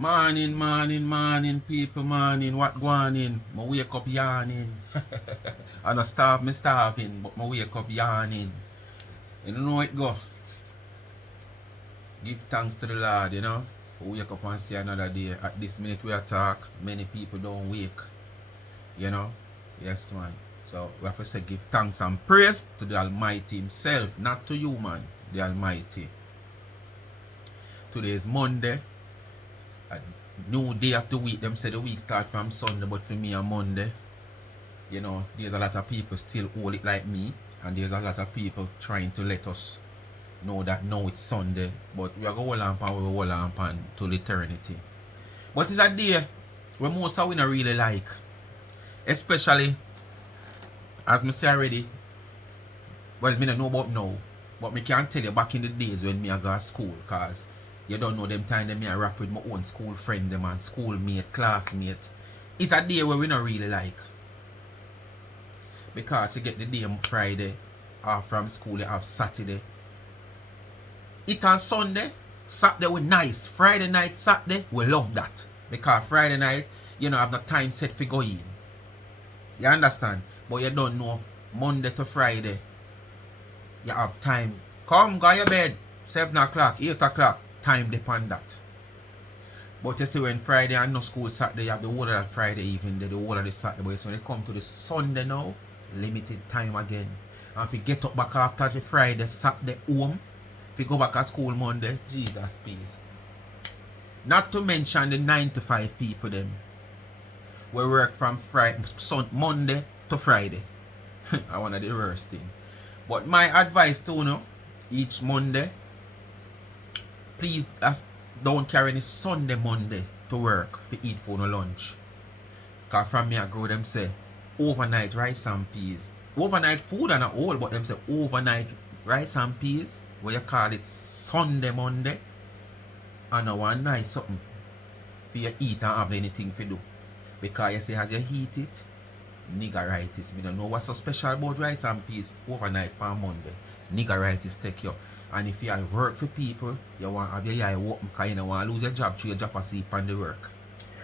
Morning, people, morning. What going in? I wake up yawning. I don't starve, me starving, but I wake up yawning. You don't know how it go. Give thanks to the Lord, you know. We wake up and see another day. At this minute we talk, many people don't wake. You know? Yes, man. So we have to say give thanks and praise to the Almighty Himself, not to you, man. The Almighty. Today is Monday. A new day of the week. Them say the week start from Sunday, but for me on Monday. You know, there's a lot of people still hold it like me, and there's a lot of people trying to let us know that now it's Sunday, but we are going to hold on till eternity. But it's a day where most of we not really like, especially as me say already. Well, me don't know about now, but me can tell you back in the days when me I go to school, cause you don't know them time them me I rap with my own school friend them and schoolmate, classmate. It's a day where we not really like. Because you get the day on Friday, off from school, you have Saturday. It on Sunday, Saturday we nice. Friday night, Saturday, we love that. Because Friday night, you know, have no time set for go in. You understand? But you don't know, Monday to Friday, you have time. Come, go your bed. 7 o'clock, 8 o'clock, time depend that. But you see when Friday and no school Saturday, you have the whole of that Friday evening, the whole of the Saturday. But when it come to the Sunday now, limited time again. And if you get up back after the Friday, Saturday home, if you go back at school Monday, Jesus please. Not to mention the 9 to 5 people them. We work from Monday to Friday. I one of the worst thing. But my advice to you know, each Monday, please don't carry any Sunday Monday to work for eat for no lunch. Cause from me I grow them say overnight rice and peas. Overnight food and all, but them say overnight rice and peas, where you call it Sunday Monday, and a one nice something for you eat and have anything for do. Because you say as you eat it, niggeritis. Me don't know what's so special about rice and peas overnight for Monday. Niggeritis take you. And if you work for people, you want to have your eye open because you don't want to lose your job through your job asleep on the work.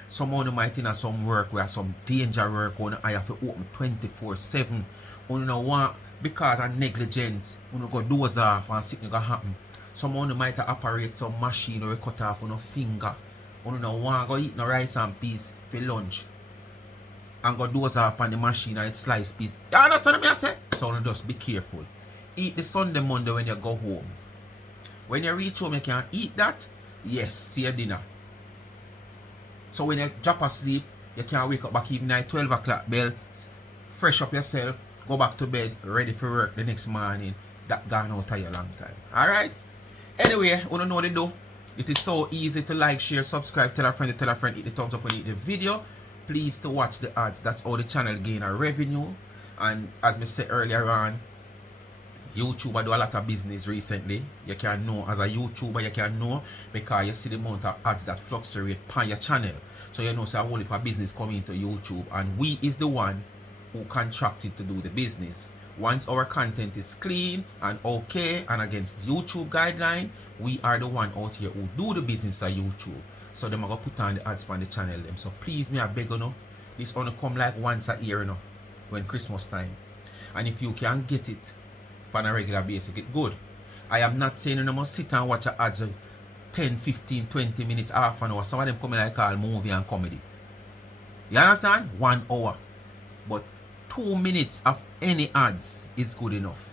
Some of them might think of some work where some danger work on I have to open 24/7. You don't want because of negligence, you don't go doze off and something going to happen. Some of them might operate some machine or cut off on a finger. You don't want to go eat no rice and peas for lunch and go doze off on the machine and slice piece. You understand what I say? So just be careful. Eat the Sunday Monday when you go home. When you reach home, you can eat that. Yes, see your dinner. So when you drop asleep, you can wake up back even at 12 o'clock bell, fresh up yourself, go back to bed, ready for work the next morning. That gone out of your long time. Alright? Anyway, you don't know what to do. It is so easy to like, share, subscribe, tell a friend, hit the thumbs up when you hit the video. Please to watch the ads. That's how the channel gain a revenue. And as I said earlier on, YouTuber do a lot of business recently. You can know as a YouTuber, you can know because you see the amount of ads that fluctuate on your channel. So you know so a whole heap of business coming into YouTube, and we is the one who contracted to do the business. Once our content is clean and okay and against YouTube guideline, we are the one out here who do the business at YouTube. So them are gonna put on the ads on the channel them. So please me I beg you know, this gonna come like once a year you know, when Christmas time. And if you can get it on a regular basis, get good. I am not saying you must sit and watch ads 10, 15, 20 minutes, half an hour. Some of them come like all movie and comedy. You understand? 1 hour. But 2 minutes of any ads is good enough.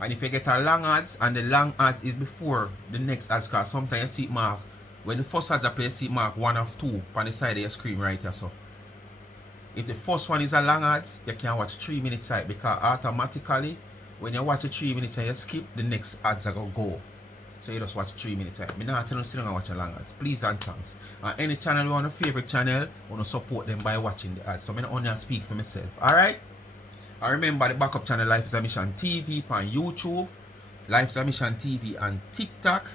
And if you get a long ads, and the long ads is before the next ads, because sometimes you see it mark, when the first ads are played, you see it mark 1 of 2 on the side of your screen right here. So if the first one is a long ads, you can watch 3 minutes side, because automatically when you watch a 3 minutes and you skip, the next ads are going to go. So you just watch 3 minutes. I'm not telling you to watch a long ads. Please and thanks. Any channel you want a favorite channel, I want to support them by watching the ads. So I'm not only speak for myself. Alright? And remember the backup channel Life is a Mission TV on YouTube, Life is a Mission TV on TikTok.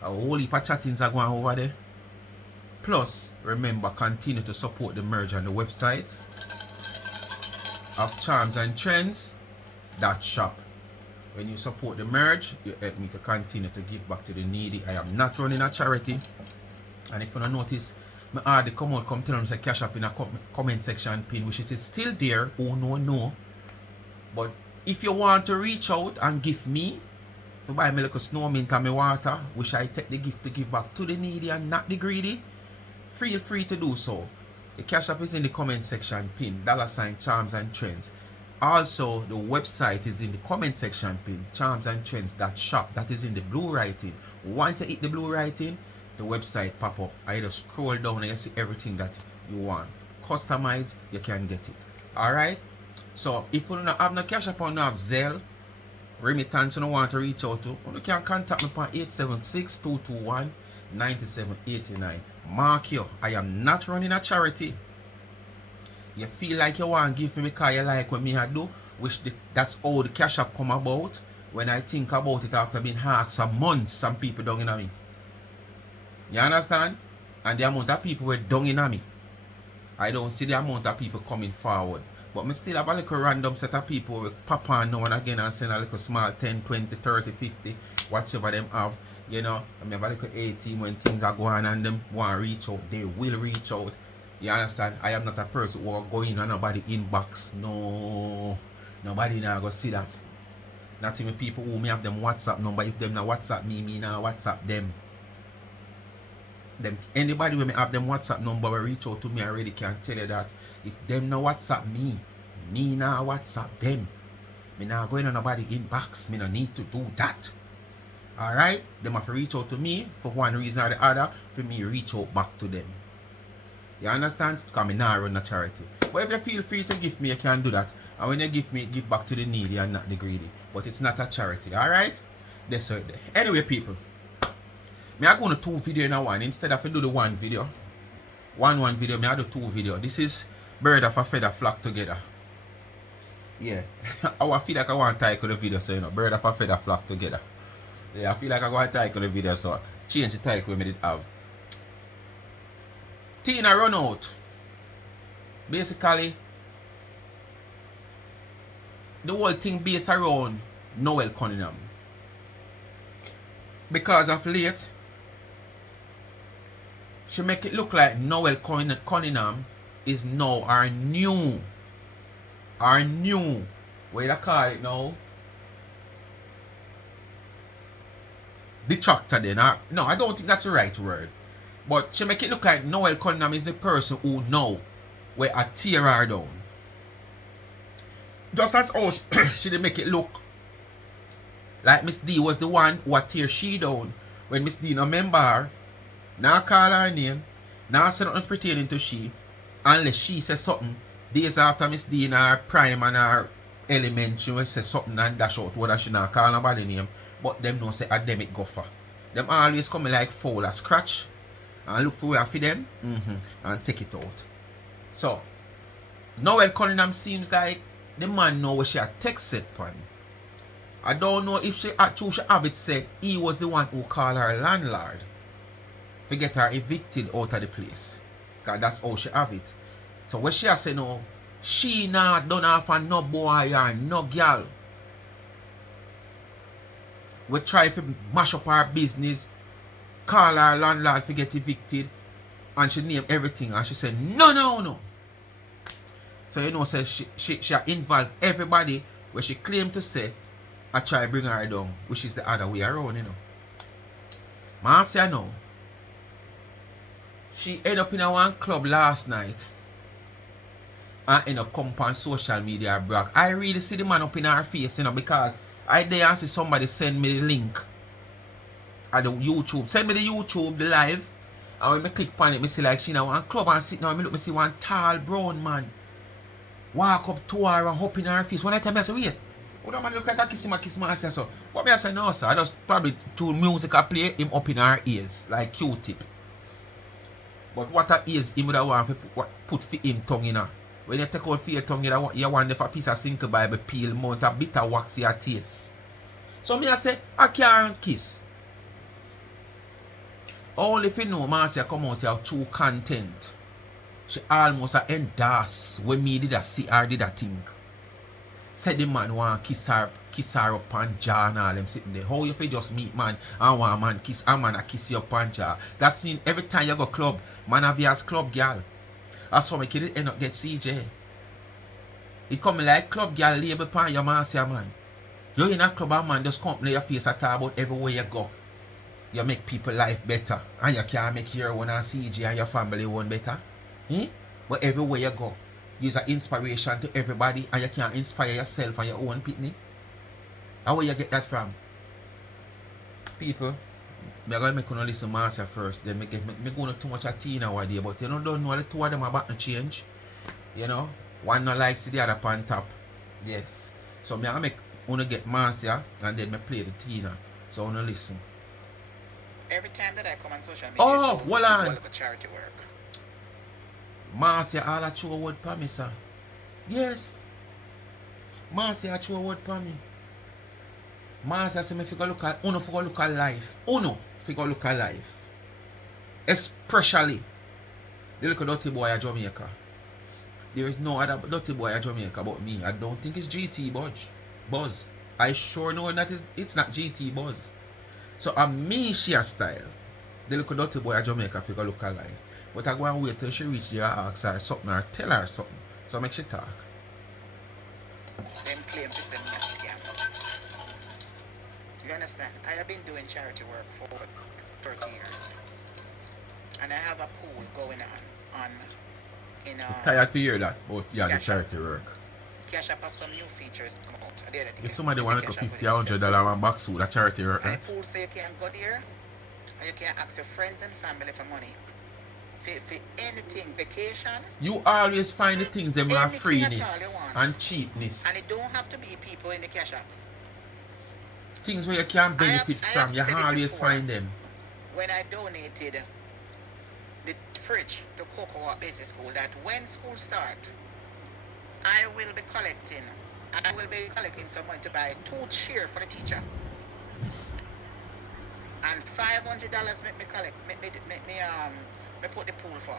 A whole heap of chattings are going over there. Plus, remember, continue to support the merge on the website of Charms and Trends .shop. When you support the merge, you help me to continue to give back to the needy. I am not running a charity. And if you don't notice, Me hardly come out come tell them say Cash App in a comment section pin, which it is still there. Who know. But if you want to reach out and give me, to buy me like a snow mint and me water, which I take the gift to give back to the needy and not the greedy, feel free to do so. The Cash App is in the comment section pin, $ Charms and Trends. Also, the website is in the comment section pin, charmsandtrends.shop. That is in the blue writing. Once you hit the blue writing, the website pop up. I just scroll down and you see everything that you want. Customize, you can get it. Alright? So, if you don't have no Cash App or no have Zelle, remittance you don't want to reach out to, you can contact me on 876-221-9789. Mark you, I am not running a charity. You feel like you want to give me because you like what me I do, which that's how the Cash App come about. When I think about it after being asked for months, some people down in me. You understand? And the amount of people were down in me. I don't see the amount of people coming forward. But me still have a little random set of people with pop on now and again and send a little small 10, 20, 30, 50, whatever them have. You know, I mean, have a little 18 when things are going and them want to reach out, they will reach out. You understand? I am not a person who will go in on nobody inbox. No. Nobody now go see that. Not even people who may have them WhatsApp number. If them now WhatsApp me now WhatsApp them. Anybody who may have them WhatsApp number will reach out to me already can tell you that. If them now WhatsApp me now WhatsApp them. Me now going on nobody inbox. Me no need to do that. Alright? Them have to reach out to me for one reason or the other. For me reach out back to them. You understand? Because I now run a charity. But if you feel free to give me, you can do that. And when you give me, give back to the needy and not the greedy. But it's not a charity. Alright? That's right there. Anyway, people. Me I go to 2 video in a one. Instead of do the 1 video. One video, me I do 2 video. This is bird of a feather flock together. Yeah. I feel like I want to title the video, so you know, bird of a feather flock together. Yeah, I feel like I want to title the video, so change the title we did have. Tina run out. Basically, the whole thing based around Noel Cunningham. Because of late, she make it look like Noel Cunningham is now our new, what do you call it now? Detractor then. No, I don't think that's the right word. But she make it look like Noel Cunningham is the person who know where I tear her down. Just as how she did make it look like Miss D was the one who tear she down when Miss D no remember her, now call her name, now say nothing pertaining to she, unless she says something days after Miss D in her prime and her element, she will say something and dash out whether she not call nobody name, but them no say a them it go for. Them always coming like foul a scratch and look for where for them and take it out. So Noel Cunningham seems like the man know where she had text set pan. I don't know if she actually have it say he was the one who called her landlord to get her evicted out of the place. Because that's how she have it. So when she has said no, she not done off for no boy or no girl. We try to mash up her business, call her landlord to get evicted, and she name everything and she said no. So you know say she involved everybody where she claimed to say I try bring her down, which is the other way around, you know. Man say no. She ended up in a one club last night and end up come on social media brag. I really see the man up in her face, you know, because I there and see somebody send me the link at the YouTube. Send me the YouTube, the live. And when I click on it, I see like she in a one club and sit down, I see one tall brown man walk up to her and hop in her face. When I tell me, I say, wait, what that man look like a kiss him I say so. What me I say no, sir? I just probably tune music I play him up in her ears, like Q-tip. But what a ears him would have want to put for him tongue in her. When you take out for your tongue, you want a piece of Cinco Bible peel, mount a bitter waxy a taste. So me I say, I can't kiss. Only if you know Marcia come out here true content. She almost endorse when me did a see her did a thing. Said the man want kiss her up on jaw and all them sitting there. How you fi just meet man and want a man kiss a man a kiss you up on jaw? That's in every time you go club, man have you as club girl. That's how make it end up get CJ. It come like club girl label upon your man say man. You in a club and man just come play your face at all about everywhere you go. You make people life better and you can make your own and CJ and your family one better. But everywhere you go, you're an inspiration to everybody and you can inspire yourself and your own pitney. And where you get that from? People, I'm going to make you listen to Marcia first, then me go too much at Tina one day, but you know, don't know the two of them about to change. You know, one not likes the other on top. Yes. So I'm going to make you get Marcia and then me play the Tina. So I'm going to listen. Every time that I come on social media, oh, hold on. Charity work. Marcia, all a true word for me, sir. Yes. Marcia, a true word for me. Marcia say me figure look at uno figure look at life. Uno figure look at life. Especially the little dirty boy at Jamaica. There is no other dirty boy at Jamaica but me. I don't think it's GT Buzz. I sure know that it's not GT Buzz. So a me share style. The little dirty boy at Jamaica figure look at life. But I go and wait till she reach there and ask her something or tell her something. So make she talk. Them claim to send me a scam. You understand? I have been doing charity work for 30 years. And I have a pool going on in tired to hear that, but yeah, the charity work. Cash App have some new features come out. If somebody want to $50 or $100 on back suit, that charity work, right? The pool say you can go there and you can ask your friends and family for money. For anything, vacation. You always find the things them have freeness and cheapness. And it don't have to be people in the Cash App. Things where you can benefit from, you always find them. When I donated the fridge to Cocoa Basic School, that when school starts, I will be collecting some money to buy 2 chairs for the teacher. And $500 make me collect, me put the pool for.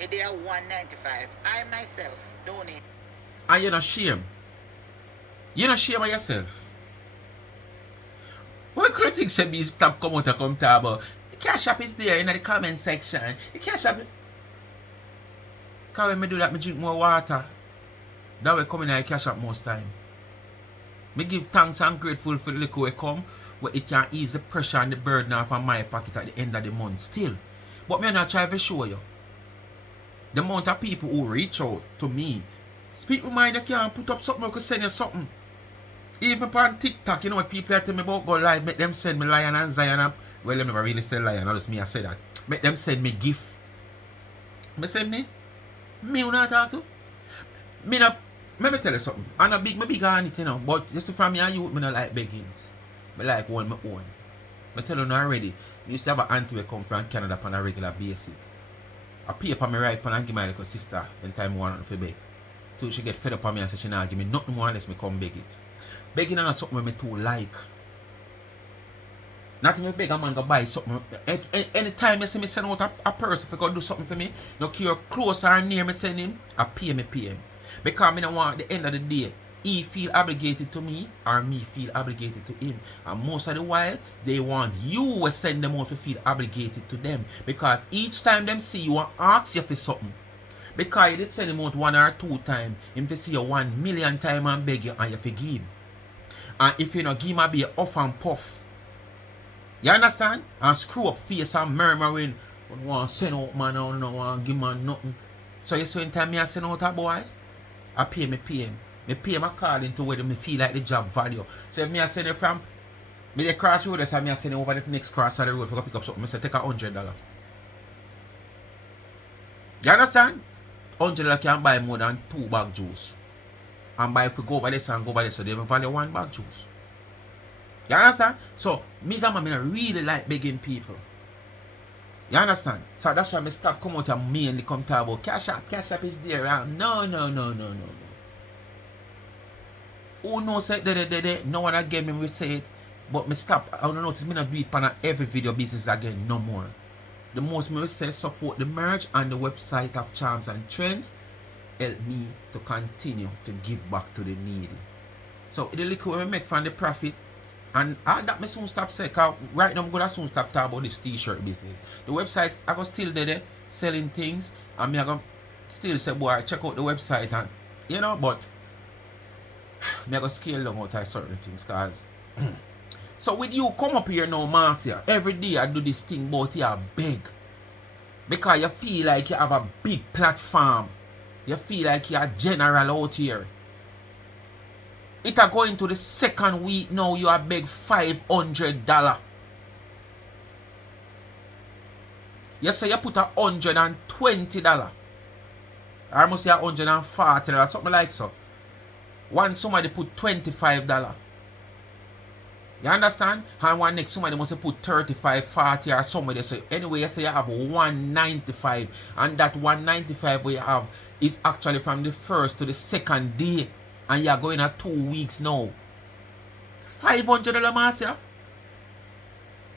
It they are $195. I myself donate. And you're not ashamed. You're not ashamed of yourself. What critics say me stop come out and come talk about? The Cash App is there in the comment section. The Cash App. Because when I do that, I drink more water. That way come in the Cash App most time. I give thanks and grateful for the liquor we come, where it can ease the pressure and the burden off of my pocket at the end of the month still. But me not try to show you the amount of people who reach out to me. Speak with mind, you can put up something, I could send you something. Even on TikTok, you know what people tell me about go live, make them send me Lion and Zion up. Well, they never really say Lion, that's me I say that. Make them send me gift. Me send me? Me who not talk to? Me not, let me tell you something. I'm not big on it, you know, but just from me and you, me not like beggings. I like one my own. I tell you now already, I used to have an auntie who come from Canada on a regular basis. I pay for me right and give my little sister when time I want to beg. Till she get fed up on me and say she not give me nothing more unless me come beg it. Begging is not something me too like. Not even beg a man go buy something. Anytime you see me send out a person if he go do something for me, no care close or near me send him, I pay him. Because I don't want at the end of the day, he feel obligated to me or me feel obligated to him. And most of the while, they want you to send them out to feel obligated to them. Because each time them see you and ask you for something. Because you did send him out 1 or 2 times, him to see you 1 million times and beg you and you forgive him. And if you not give him, be a off and puff. You understand? And screw up face and murmuring. I don't want to send out man, I don't want to give man nothing. So you see when time I send out a boy, I pay him. Me pay my call into whether me feel like the job value. So if me I send it from me the cross road, so me I send it over the next cross of the road for pick up something, I say take $100. You understand? $100 can buy more than 2 bag juice. And buy if we go over this and go over this, so they will value 1 bag juice. You understand? So me and I really like begging people. You understand? So that's why I stop come out and mainly come talk about Cash App is there. No. Who knows it? No one again me will say it. But me stop. I don't notice me not do it on every video business again no more. The most me will say support the merch and the website of Charms and Trends. help me to continue to give back to the needy. So the little we make from the profit, and all that me soon stop say, cause right now I'm gonna soon stop talking about this t-shirt business. The websites I go still there selling things, and me I go still say, boy, check out the website, and you know, but me I go scale down out of certain things, cause so with you come up here now, Marcia, every day I do this thing about you big. Because you feel like you have a big platform. You feel like you're a general out here. It are going to the second week now, you are beg $500. You say you put $120. Or must say $140, something like so. One somebody put $25. You understand? And one next somebody must put 35, 40 or somebody. So anyway, you say you have 195. And that 195 where you have is actually from the first to the second day. And you are going at 2 weeks now. $500, Marcia.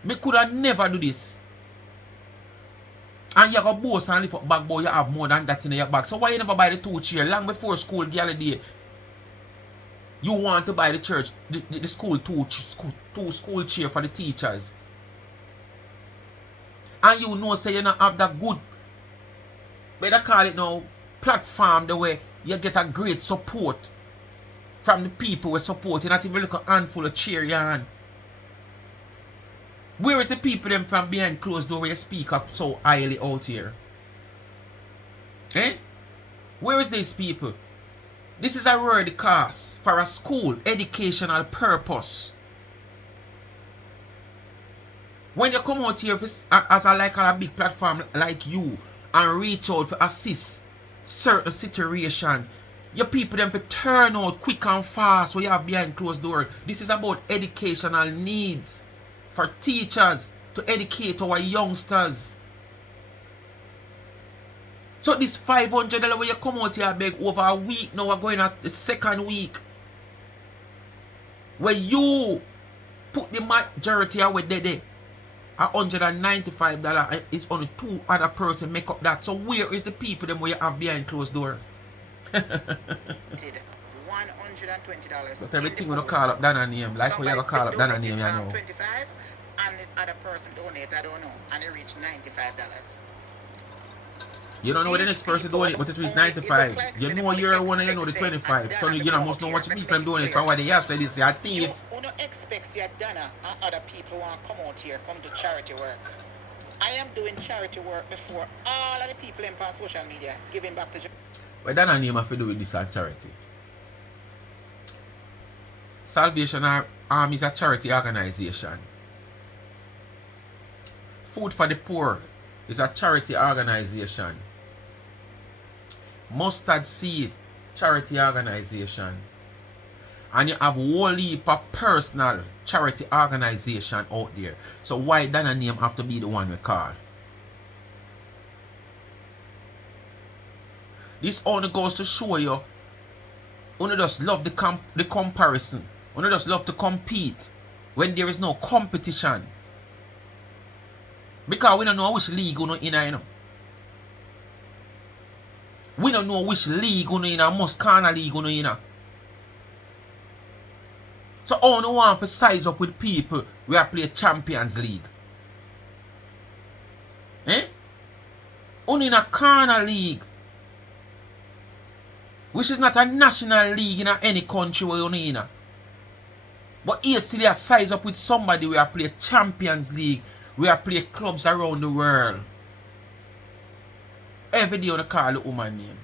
Me could have never do this. And you go boast and lift up back, boy, you have more than that in your bag. So why you never buy the 2 chair? Long before school the other day, you want to buy the church, the school two school chair for the teachers. And you know say you not have that good, better call it now, platform the way you get a great support from the people who support you, not even look a handful of cheer your hand. Where is the people them from behind closed door where you speak of so highly out here? Eh? Where is these people? This is a word cost for a school educational purpose. When you come out here as a big platform like you and reach out to assist certain situation, your people them to turn out quick and fast when you have behind closed door. This is about educational needs for teachers to educate our youngsters. So this $500 where you come out here beg over a week, now we're going at the second week. Where you put the majority away there. $195 and it's only 2 other person make up that. So where is the people them where you have behind closed door? $120. But everything when you call up Dana name, like how you have to call up Dana name, you know. 25 and the other person donate, I don't know, and it reached $95. You don't know what the next person doing it, but it reached 95. You know you're one and you know the 25. So you know must know what people doing it. So what they have said is a thief. You don't expect your Dana and other people want to come out here, come to charity work. I am doing charity work before all of the people in social media giving back to. What Dana name have to do with this charity? Salvation Army is a charity organization. Food for the Poor is a charity organization. Mustard Seed charity organization. And you have whole heap of personal charity organization out there. So why Dana name have to be the one we call? This only goes to show you, only just love the comparison. Only just love to compete when there is no competition. Because we don't know which league you in, you know. We don't know which league you in, most corner league you in. So only want to size up with people where play Champions League. Eh? Only in a corner league. Which is not a national league in any country where you're in. But here still you size up with somebody where play Champions League, where play clubs around the world. Every day you call the woman name.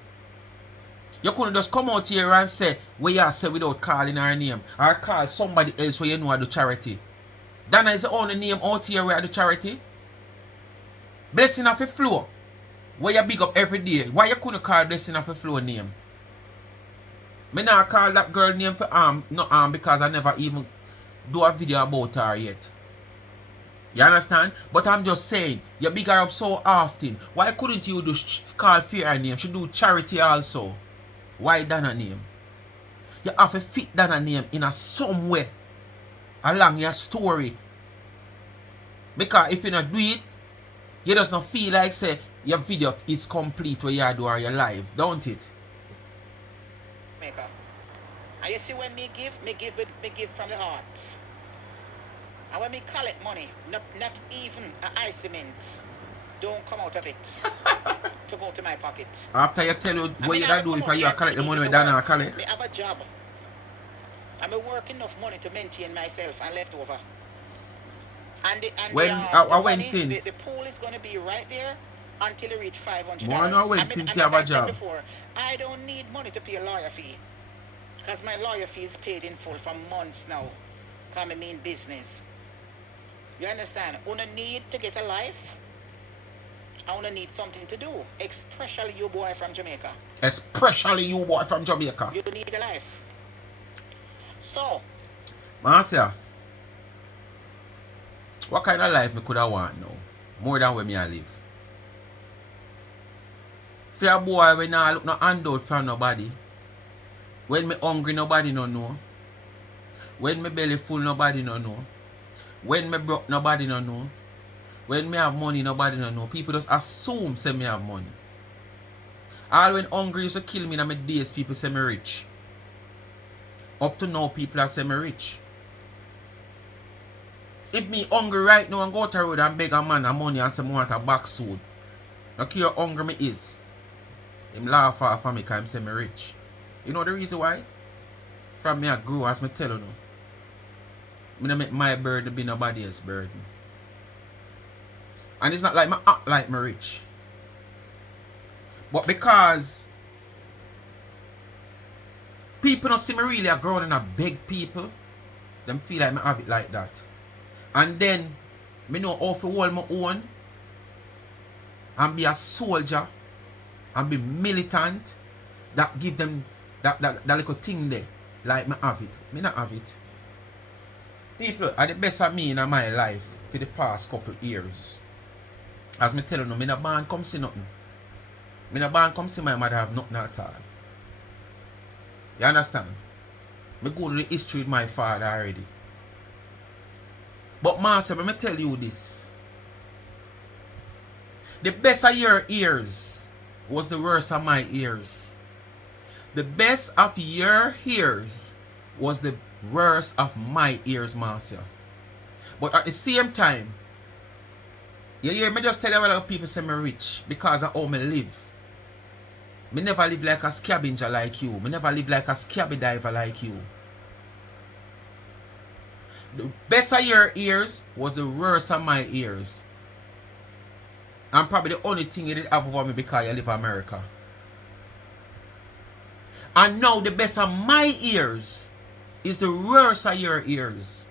You couldn't just come out here and say what you say without calling her name. Or call somebody else where you know I do charity. Dana is the only name out here where I do charity. Blessing of a flow. Where you big up every day. Why you couldn't call Blessing of a flow name? Me not call that girl name for no because I never even do a video about her yet. You understand? But I'm just saying, you big her up so often. Why couldn't you do call Fear name? She do charity also. Why Dana name? You have to fit Dana name in a some way along your story. Because if you not do it, you just not feel like say your video is complete where you do or your live, don't it? Jamaica. And you see when me give from the heart. And when me collect money, not even an ice cement don't come out of it to go to my pocket. After you tell you what you have gonna do come if you out collect the here money to with Dana work. collect. Me have a job. And me work enough money to maintain myself and left over. And the when money, since? the pool is going to be right there until you reach $500. More now when since you have a job. Before, I don't need money to pay a lawyer fee. Because my lawyer fee is paid in full for months now. Because I mean business. You understand? Una need to get a life. I wanna need something to do. Especially you boy from Jamaica. Especially you boy from Jamaica. You need a life. So, Marcia, what kind of life me could I want now? More than where me I live. For a boy when I look no handout from nobody. When me hungry nobody no know. When me belly full nobody no know. When me broke nobody no know. When me have money nobody no know. People just assume say me have money. All when hungry used to kill me in my days, people say me rich. Up to now people are say me rich. If me hungry right now and go to the road and beg a man a money and say me want a back suit, look how hungry me is. Him laugh off of me because him say me rich. You know the reason why? From me I grew as me tell you now. Me don't make my burden be nobody else's burden. And it's not like me act like me rich. But because people don't see me really a grown and a beg people, them feel like me have it like that. And then me know how to hold my own and be a soldier and be militant. That give them that little thing there. Like me have it. Me not have it. People are the best of me in my life for the past couple years. As me tell you, me not born come see nothing. Me not born come see my mother have nothing at all. You understand? Me go to the history with my father already. But master, let me tell you this. The best of your ears was the worst of my ears. The best of your ears was the worst of my ears, master. But at the same time, you hear me just tell you a lot of people say me rich because of how me live. Me never live like a scavenger like you. Me never live like a scabby diver like you. The best of your ears was the worst of my ears. And probably the only thing you did have over me because you live in America. And now the best of my ears is the worst of your ears.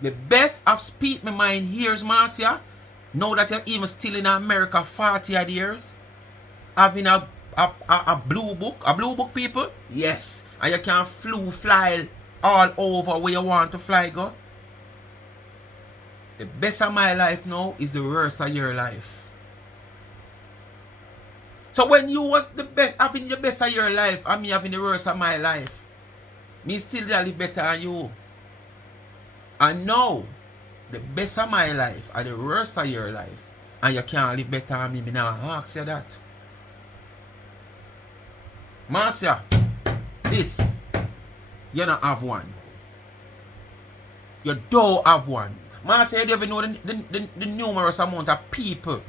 The best of speak my mind ears, Marcia. Now that you're even still in America 40 odd years. Having a blue book people? Yes. And you can fly all over where you want to fly go. The best of my life now is the worst of your life. So when you was the best, having the best of your life and me having the worst of my life, me still live better than you. And now, the best of my life and the worst of your life, and you can't live better than me, me now ask you that. Marcia, this, you don't have one. You don't have one. Marcia, you don't even know the numerous amount of people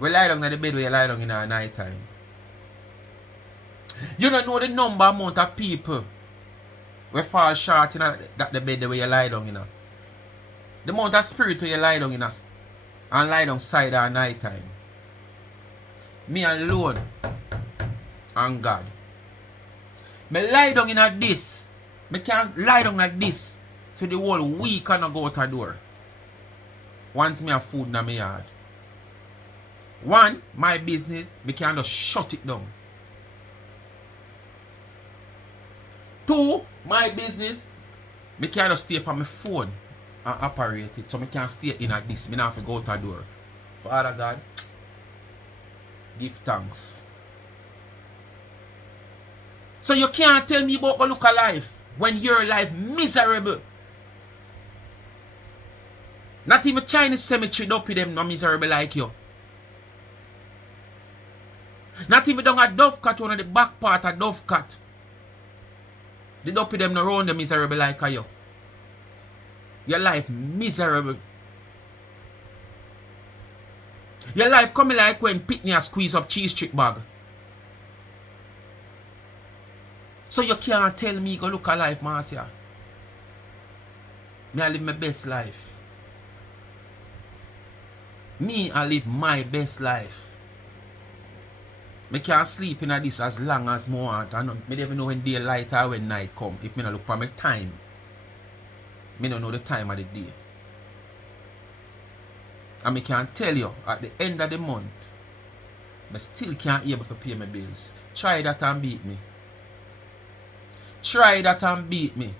we lie down in the bed where you lie down in the night time. You don't know the number amount of people we fall short in the bed where you lie down in. The amount of spirit where you lie down in and lie down side at night time. Me alone and God. Me lie down in this. Me can't lie down like this for the whole week and I go out the door. Once me have food in my yard. One, my business, me can just shut it down. Two, my business, me can just stay on my phone and operate it. So me can stay in at this. Me not have to go out the door. Father God, give thanks. So you can't tell me about a look of life when your life miserable. Not even Chinese cemetery don't pay them no miserable like you. Not even down a Dovecat, one of the back part of Dovecat. The dopey them no round them miserable like a you. Your life miserable. Your life coming like when Pitney squeeze up cheese trick bag. So you can't tell me go look a life, Marcia. Me I live my best life. Me I live my best life. Me can't sleep in this as long as I want. I don't even know when daylight or when night come. If me not look for my time, me don't know the time of the day. And me can tell you, at the end of the month, I still can't able to pay my bills. Try that and beat me. Try that and beat me.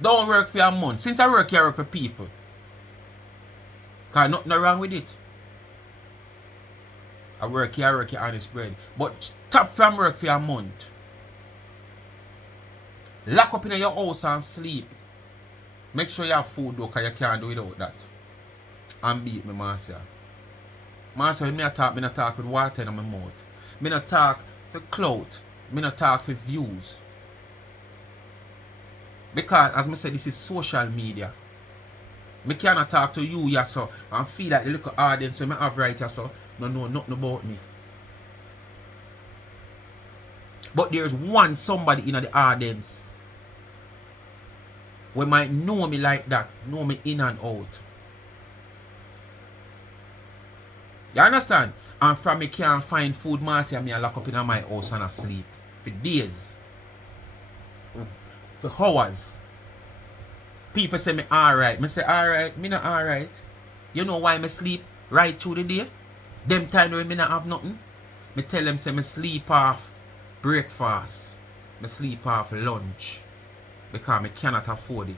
Don't work for a month. Since I work here, I work for people. Because nothing wrong with it. I work here, honest bread. But stop from work for a month. Lock up in your house and sleep. Make sure you have food though, because you can't do without that. And beat me, Marcia. Marcia, when I talk with water in my mouth. Me not talk for clout. Me not talk for views. Because, as I said, this is social media. Me cannot talk to you, yeah, so, and feel like the little audience when I have right, yeah, so, no know nothing about me. But there's one somebody in the audience who might know me like that, know me in and out. You understand? And from me can't find food, Marcia, me I lock up in my house and I sleep. For days. For hours. People say me alright. Me say alright, me not alright. You know why me sleep right through the day? Them time when me not have nothing. Me tell them say me sleep off breakfast. Me sleep off lunch. Because me cannot afford it.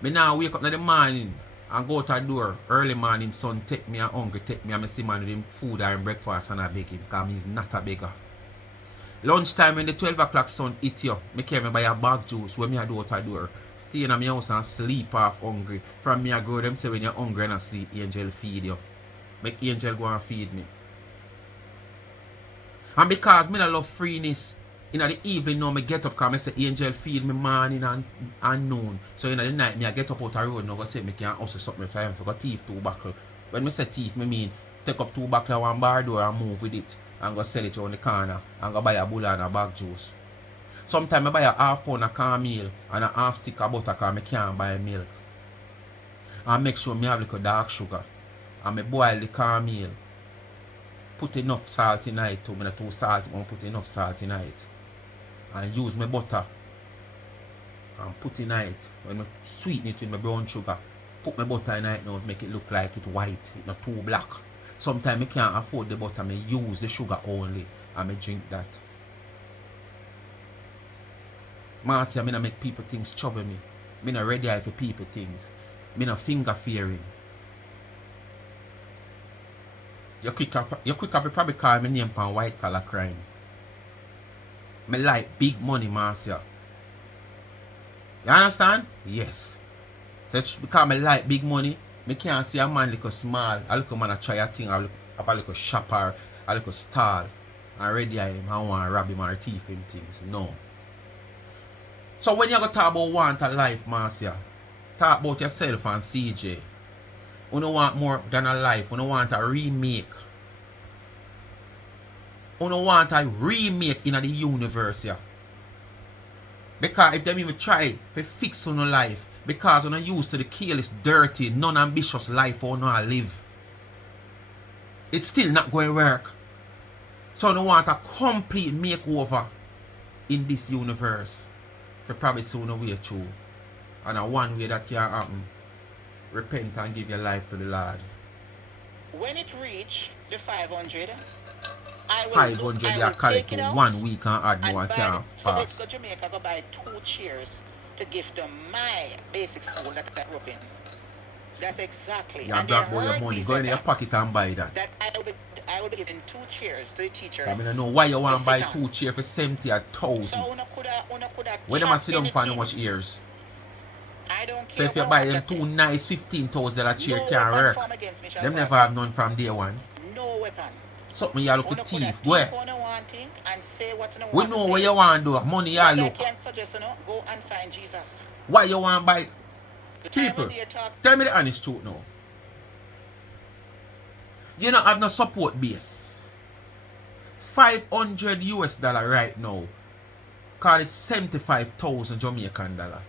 Me now wake up in the morning and go to the door. Early morning sun take me and hungry take me and me see man with him food and breakfast and I beg him. Because he's not a beggar. Lunchtime when the 12 o'clock sun hit you, me carry me buy a bag juice when me a do out the door. Stay in my house and sleep off hungry. From me I go them say when you're hungry and sleep, angel feed you. Make angel go and feed me. And because me not love freeness, in the evening now me get up because I say angel feed me morning and noon. So in the night me I get up out the road and I go say me can hustle something for him for a thief 2 buckle. When me say thief, me mean take up 2 buckle and 1 bar door and move with it. And go sell it around the corner and go buy a bull and a bag juice. Sometimes I buy a half pound of cornmeal and a half stick of butter because I can't buy milk. And make sure me have little dark sugar. And I boil the cornmeal. Put enough salt in it too. I'm not too salty, but I put enough salt in it. And use my butter. And put in it. When I sweeten it with my brown sugar. Put my butter in it now to make it look like it's white. It's not too black. Sometimes I can't afford the butter. I use the sugar only. And I drink that. Marcia, I make people things trouble me. I'm not ready for people things. I'm not finger fearing. You quick have probably call my name for white collar crime. I like big money, Marcia. You understand? Yes. So because I like big money, I can't see a man like a small, a little man try a thing, have a little shopper, a little stall, and ready I am, I want to rob him or thief him things. No. So when you go talk about want a life, Marcia, talk about yourself and CJ. You don't want more than a life. You don't want a remake. You don't want a remake in the universe. Yeah. Because if them even try to fix on your life, because you're not used to the careless, dirty, non-ambitious life you know live, it's still not going to work. So you don't want a complete makeover in this universe. For probably sooner way through. And a one way that can happen. Repent and give your life to the Lord. When it reach the 500, I will 500 you collect for 1 week and add more can so let's pass. go to Jamaica, go buy 2 chairs to give to my basic school that I grew up in. That's exactly. You and black they boy your heard money. me Go say in your pocket and buy that. that I will be giving 2 chairs to the teachers. I mean, I know why you want to buy sit 2 chairs for 70,000. So una coulda When them a chat sit down for how anything. much years? I don't So care if you what buy much I them two take. nice $15,000 chair No can't weapon work. form against me shall Them never prosper. have none from day one. No weapon. Something you look Una at coulda thief. think Where? what you want think and say what you We want to know what say. you want to do. Money you What I look. can suggest, go and find Jesus. Why you want to buy? The time People, when you talk, tell me the honest truth now. You don't have no support base. $500 right now. Call it 75,000 Jamaican dollar.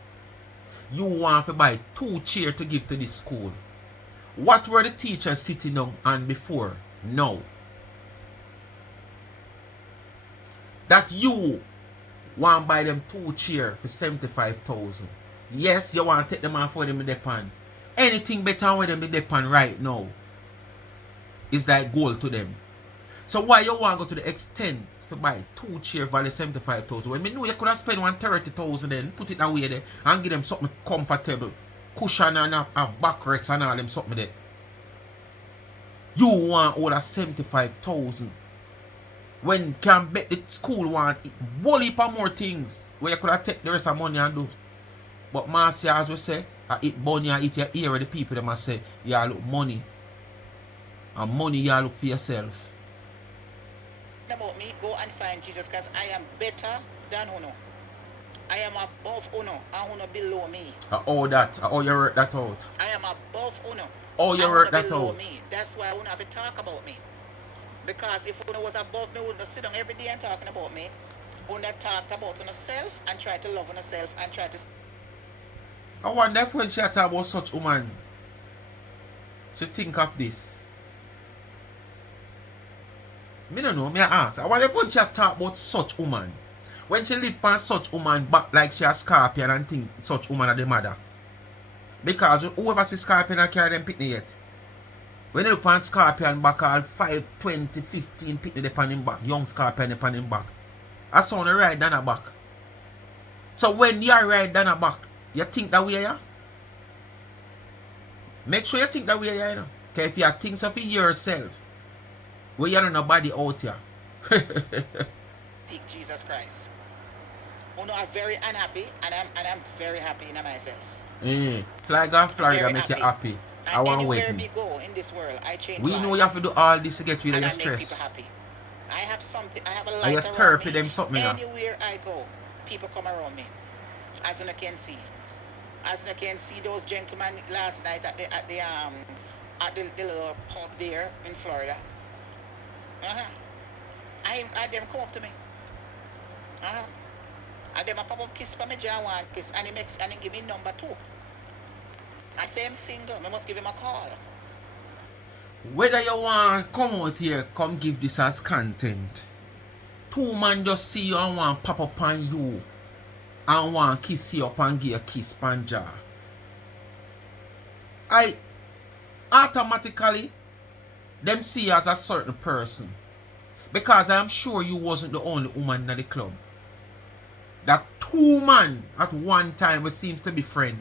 You want to buy 2 chairs to give to this school. What were the teachers sitting on and before? No. That you want to buy them 2 chairs for 75,000. Yes, you want to take them off for them in the pan. Anything better with them in the pan right now is like gold to them. So why you want to go to the extent to buy 2 chairs value 75,000 when me know you could have spent 130,000 then put it away there and give them something comfortable, cushion and a backrest and all them something there. You want all that 75,000 when can bet the school want whole heap of more things where you could have take the rest of money and do. But Marcia, as we say, I eat money, I eat your ear with the people them I say, you look money. And money you look for yourself. about me, go and find Jesus, because I am better than Uno. I am above Uno and Uno below me. Oh that. Oh you work that out. I am above Uno. Oh you and work Uno that below out. me. That's why Uno have to talk about me. Because if Uno was above me, Uno would sit down every day and talking about me. Uno talked about herself and try to love herself and try to... I wonder if when she talk about such woman, she think of this. Me don't know, me ask. I wonder if when she talk about such woman, when she live on such woman back like she a scorpion and think such woman are the mother. Because whoever see scorpion and carry them pitney yet. When you look on scorpion back all 5, 20, 15 pitney upon him back, young scorpion upon him back. I saw her ride down her back. So when you ride down her back, you think that way, yeah? Make sure you think that way, yeah, you know? Because if you think so for yourself, where you don't nobody out here. seek Jesus Christ. Uno are very unhappy and I'm very happy in myself. Flag off Florida Very make you happy. happy. And I want anywhere wedding. me go in this world, I change We lives. know you have to do all this to get rid of and your I make people stress. happy. I have something, I have a And light you around therapy me. them something, yeah. Anywhere I go, people come around me. As you can see. As you can see those gentlemen last night at the little pub there in Florida. I them come up to me. And them a pop up kiss for me, John one kiss, and he give me number 2. I say I'm single, I must give him a call. Whether you want come out here, come give this as content. 2 man just see you and want pop up on you and want kiss you up and give you a kiss panja. I automatically them see you as a certain person. Because I'm sure you wasn't the only woman in the club. That 2 men at one time what seems to be friend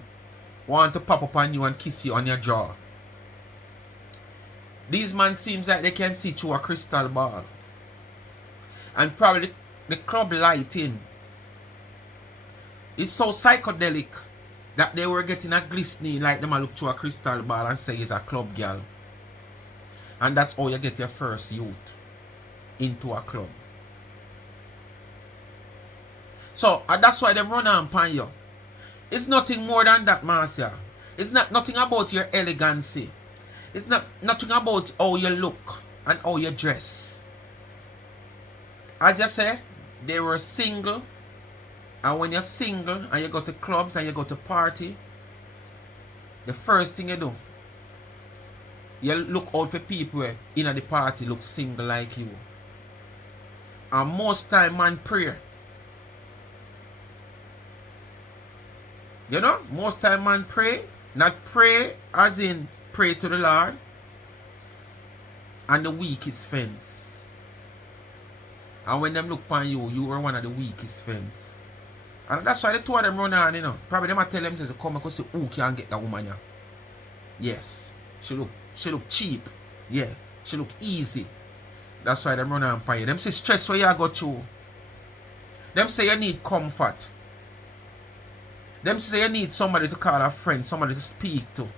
want to pop up on you and kiss you on your jaw. These men seems like they can see through a crystal ball. And probably the club lighting is so psychedelic that they were getting a glistening like them a look through a crystal ball and say it's a club girl. And that's how you get your first youth into a club. So that's why they run on pan you. It's nothing more than that, Marcia. It's not nothing about your elegancy. It's not nothing about how you look and how you dress. As you say, they were single. And when you're single and you go to clubs and you go to party, the first thing you do, you look out for people in the party look single like you. And most time man pray. You know, most time man pray. Not pray as in pray to the Lord. And the weakest fence. And when them look upon you, you were one of the weakest fence. And that's why the 2 of them run on, you know. Probably them tell them to come and see who can get that woman here. Yes. She look cheap. Yeah. She look easy. That's why them run on upon you. Them say stress where you go through. Them say you need comfort. Them say you need somebody to call a friend, somebody to speak to.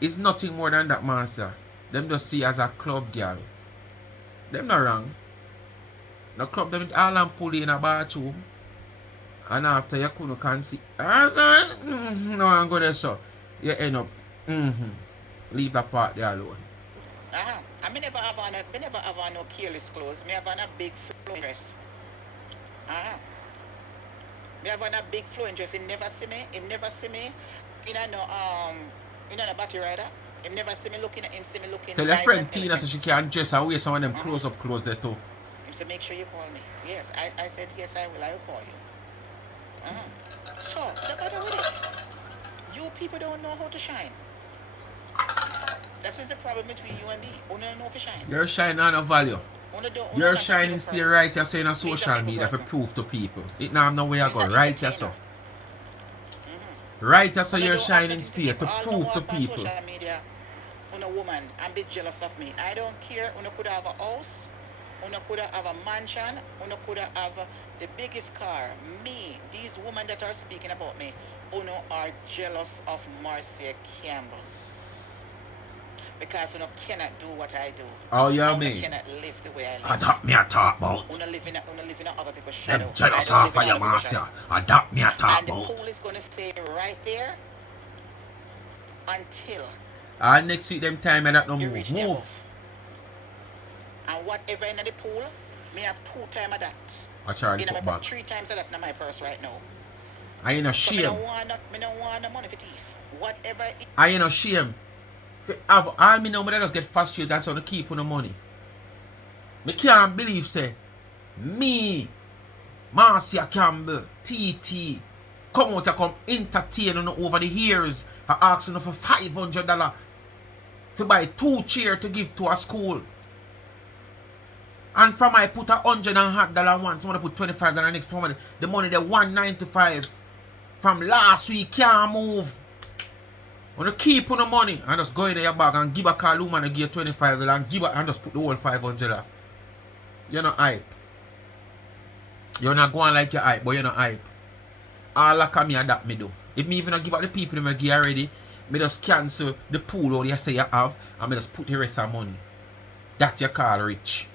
It's nothing more than that, master. Them just see as a club girl. Them not wrong. The club them all and pull in a bathroom. And after you couldn't see. No, I'm going to so. You end up. Leave that part there alone. I never have on no careless clothes. Me have on a big flowing dress. Me have on a big flowing dress. He never see me. You know no battery rider. He never see me looking at him. See me looking. Tell your nice friend Tina so she can dress and wear some of them close up clothes there too. He said, make sure you call me. Yes, I said yes, I will call you. So, don't bother with it. You people don't know how to shine. This is the problem between you and me. You don't know how to shine. You're shining on a value. You're shining still right here saying on social media for proof to people. It now have no way I go right here so. Right here so you're shining still to prove to people. Social media, on a woman and be jealous of me. I don't care. You could have a house. You could have a mansion. You could have the biggest car. Me, these women that are speaking about me, you are jealous of Marcia Campbell. Because you cannot do what I do. Oh, you mean? You cannot live the way I live. That me a talk about. You live in other people's shadow. Them jealous of you, Marcia. That me a talk and about. And the pool is going to stay right there until. And next week, them time and that no move. Move. And whatever in the pool, me have 2 times of that. I try to put back. 3 times of that in my purse right now. I ain't no shame. So me don't want no money for thief. Whatever it I ain't no shame. All me know, I just get frustrated and so to keep on the money. Me can't believe, say, me, Marcia Campbell, TT, come out and come entertain on over the years and asking for $500 to buy 2 chairs to give to a school. And from I put $100 once, somebody put $25 next money. The money they $195 from last week can't move. When you keep on the money and just go in your bag and give a call woman and give $25 and give it and just put the whole $500. You're not hype. You're not going like your hype, but you're not hype. All like me and that me do. If me even not give out the people that me give already, me just cancel the pool or you say you have and me just put the rest of money. That you call rich.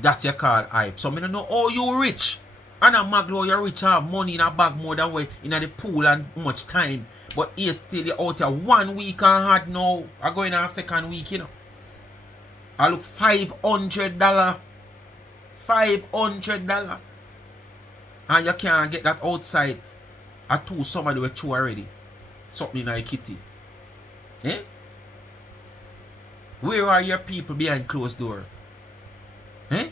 That you call hype. So me don't know how you rich. And a maglo you're rich and have money in a bag more than way in the pool and much time. But he still out here 1 week and hard now. I go in a second week, you know. I look $500. $500. And you can't get that outside. I told somebody with you already. Something in a kitty. Eh? Where are your people behind closed door? Eh?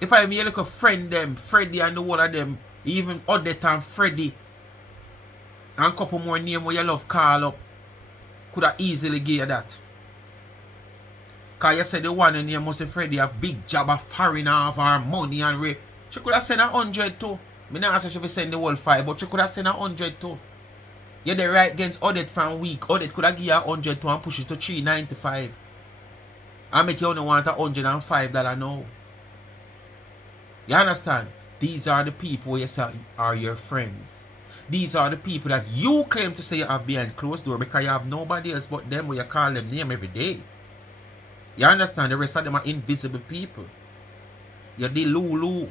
If I may look a friend them, Freddy and the whole of them, even Odette and Freddy, and a couple more names where you love call up, could have easily give you that. Because you said the one in here must have Freddy a big job of foreign off our money and rate. She could have sent 100 too. I not say she will send the whole 5, but she could have sent 100 too. You're the right against Odette from week. Odette could have give you 100 too and push it to $395. I make you only want $105 now. You understand? These are the people you say are your friends. These are the people that you claim to say you have behind closed door because you have nobody else but them where you call them name every day. You understand? The rest of them are invisible people. You're the Lulu.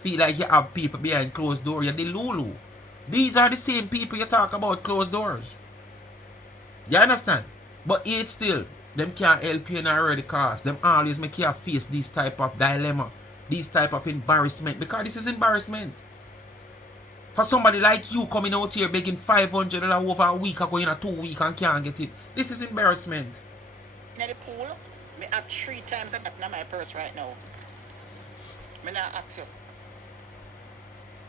Feel like you have people behind closed door. You're the Lulu. These are the same people you talk about closed doors. You understand? But yet still, them can't help you in a ready cause. Them always make you face this type of dilemma. This type of embarrassment. Because this is embarrassment. For somebody like you coming out here begging $500 over a week or going in 2 weeks and can't get it. This is embarrassment. In the pool, I have 3 times that in my purse right now. I not ask you.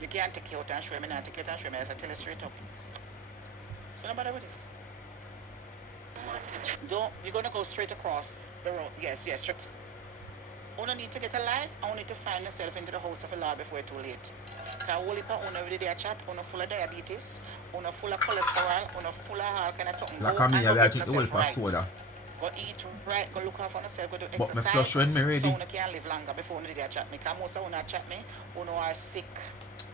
You can't take it out and show me. I not take it and show me. I tell you straight up. So nobody with it. You're going to go straight across the road. Yes, straight. You don't need to get alive. I need to find yourself into the house of the Lord before it's too late. Because all people every day chat, full of diabetes, full of cholesterol, full of all kind of something. Like me, I got to the whole soda. Go eat right, go look out for yourself, go do But me flush exercise. when me So ready. you can live longer before you chat me. Because most of you chat me, who know are sick.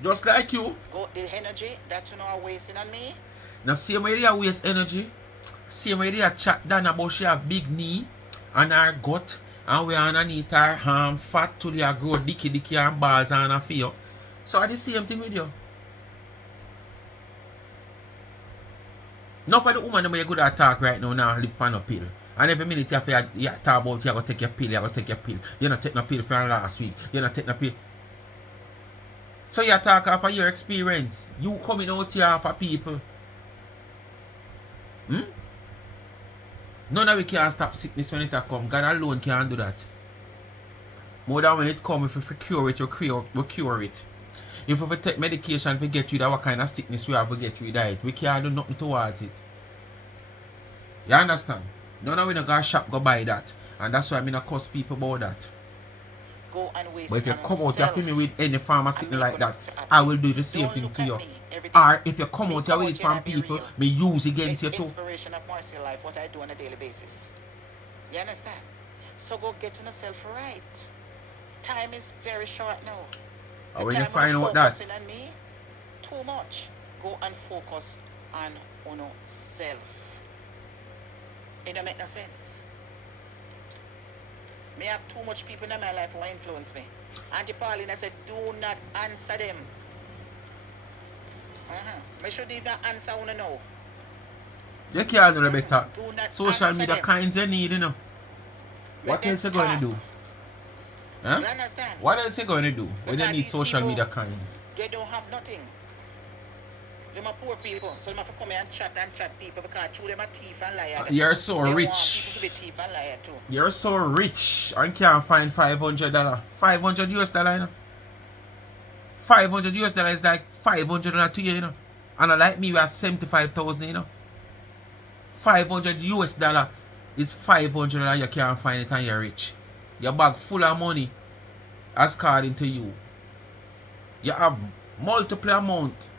Just like you. Go the energy that you know are wasting on me. Now same way they waste energy. Same way they chat down about she have big knee and her gut. And we underneath her arm fat till you grow dicky and balls and a feel. So I the same thing with you. Not for the woman that you good at talk right now live pan a pill. And every minute you have to talk about you have to take your pill, you have to take your pill. You not take no pill from last week. You not take no pill. So you talk off of your experience. You coming out here for people. None of we can stop sickness when it come. God alone can do that. More than when it comes, if we cure it, we cure it. If we take medication to get rid of what kind of sickness we have to get rid of it, we can't do nothing towards it. You understand? None of we not go shop go buy that. And that's why I not cuss people about that. Go and waste. But if you come out here me with any pharmacy like that, I will do the same thing to you. Me. Or if you come out here with it from people, me use against you too. Inspiration of Marcy life, what I do on a daily basis. You understand? So go get yourself right. Time is very short now. And when you find out that, on me, too much. Go and focus on self. It don't make no sense. Me have too much people in my life who influence me. Auntie Pauline, I said, do not answer them. Me should even answer wanna know. You can't do better. Do not Social answer media them. kinds you need, you know. What else you going to do? Huh? You understand? What else you going to do when you Because need these social people, media kinds? They don't have nothing. Them are poor people, so they have to come here and chat people because through them are thief and liar. You're so they rich. Want people to be thief and liar too. You're so rich and can't find $500. $500 US, you know. $500 US is like $500 to you, you know. And like me, we have 75,000, you know. $500 US is $500 you can't find it and you're rich. Your bag full of money as according to you. You have multiple amount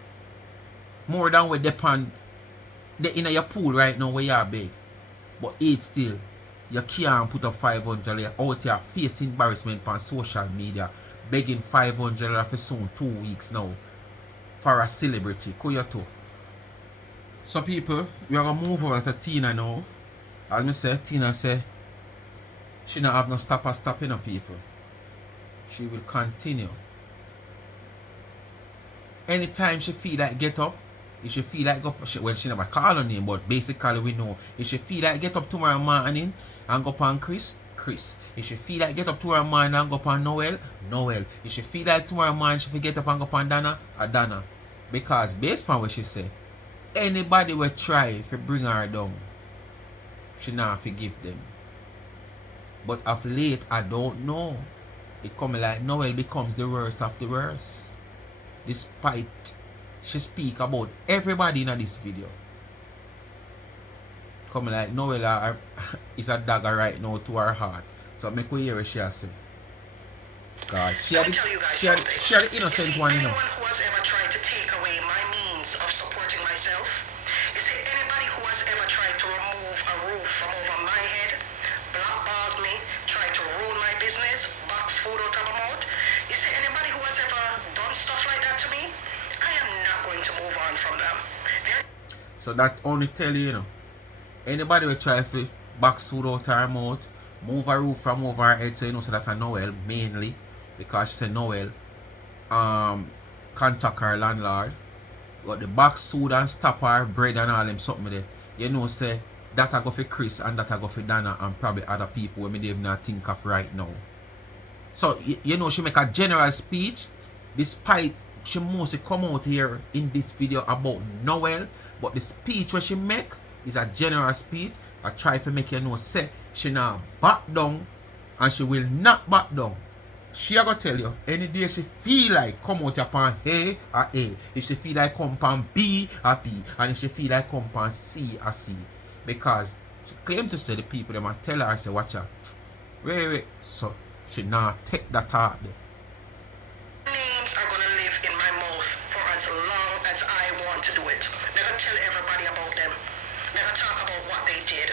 more than what depend in your pool right now where you are big. But it still, you can't put up $500 out here facing embarrassment on social media, begging $500 for soon 2 weeks now for a celebrity. Kuyato. So people, we are gonna move over to Tina now. As I say, Tina say she don't have no stopping of people. She will continue. Anytime she feel like get up, if she feel like go, well, she never call her name, but basically we know. If she feel like get up tomorrow morning and go on Chris. If she feel like get up tomorrow morning and go on Noel. If she feel like tomorrow morning she get up and go on Dana. Because based on what she say, anybody will try to bring her down, she not forgive them. But of late, I don't know. It come like Noel becomes the worst of the worst. Despite she speak about everybody in this video. Come like Noel is a dagger right now to her heart. So make we hear what she has say. God, she had the innocent one, you know. Anyone who has ever tried to take away my means of supporting myself, you see, anybody who has ever tried to remove a roof from over my head, blackballed me, tried to ruin my business, box food out of my mouth, you see, anybody who has ever done stuff like that to me, I am not going to move on from them. So that only tell you, you know, anybody will try to box food out her mouth, move a roof from over her head, so you know, so that I Noel mainly, because she said Noel contact her landlord, but the box food and stop her bread and all them something there, you know, say that I go for Chris and that I go for Dana and probably other people where me they even not think of right now. So you know, she make a general speech, despite she mostly come out here in this video about Noel, but the speech where she make is a general speech. I try to make you know say she not back down and she will not back down. She a go tell you any day she feel like come out upon A or A. If she feel like come upon B or B, and if she feel like come upon C or C. Because she claim to say the people them and tell her say watch her. Wait. So she not take that out there. Names are going to live in my mouth for as long as I want to do it. I'm going to tell everybody about them. never talk about what they did.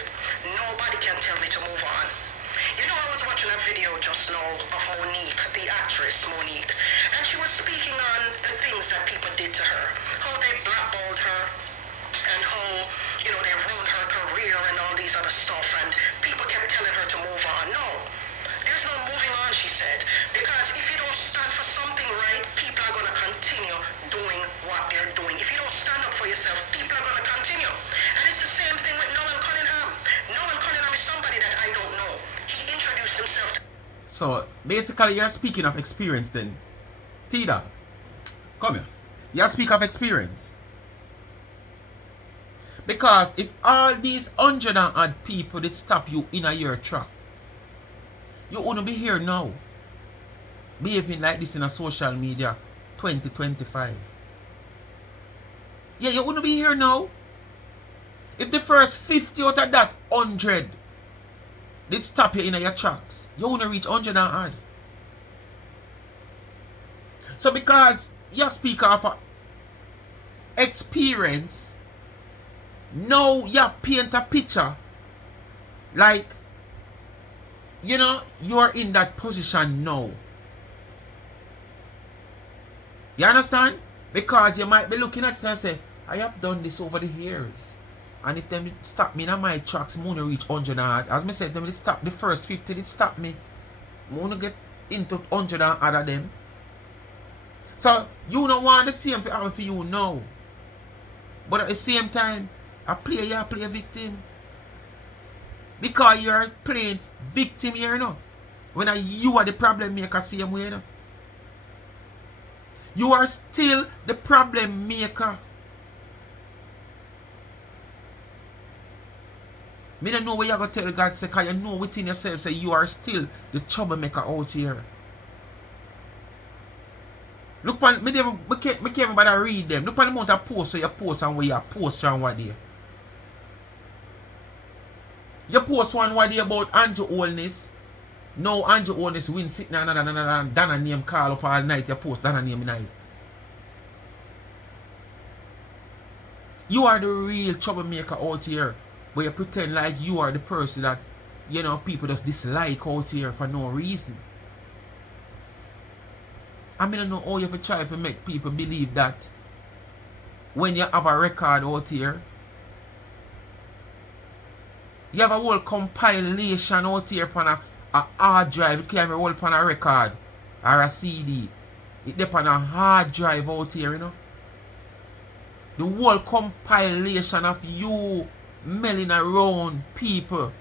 Nobody can tell me to move on. You know, I was watching a video just now of Monique, the actress Monique, and she was speaking on the things that people did to her, how they blackballed her, and how, you know, they ruined her career and all these other stuff, and people kept telling her to move on. No, there's no moving on, she said, because if you don't stand for something right, people are going to continue doing what they're doing. If you don't stand up for yourself, people are going to continue. And it's the same thing with Noel Cunningham. Noel Cunningham is somebody that I don't know. He introduced himself to... So basically you're speaking of experience then. Tida, come here. You speak of experience. Because if all these 100 and odd people did stop you in a year track, you wouldn't be here now. Behaving like this in a social media 2025. Yeah, you wouldn't be here now. If the first 50 out of that 100 did stop you in your tracks, you wouldn't reach 100 and odd. So because you speak of experience, now you paint a picture like, you know, you're in that position now. You understand? Because you might be looking at it and say, I have done this over the years. And if them stop me in my tracks, I'm going to reach 100 and as I said, them stop the first 50, they stop me. I'm going to get into 100 and other them. So you don't want the same to happen for you now. But at the same time, you play a victim. Because you're playing victim here, you know. When you are the problem maker, same way, you know. You are still the problem maker. Me don't know what you're going to tell God, say, because you know within yourself, say you are still the troublemaker out here. Look on, me can't even read them. Look on the amount of posts so you post and where you post and what day. You post one day about Andrew Holness. No, Andrew Holness win sitting and Dana name call up all night. You post Dana name night. You are the real troublemaker out here. But you pretend like you are the person that, you know, people just dislike out here for no reason. I mean, I don't know how you have try to make people believe that when you have a record out here, you have a whole compilation out here on a hard drive. You can't even hold on a record or a CD. It's on a hard drive out here, you know. The whole compilation of you mailing around people.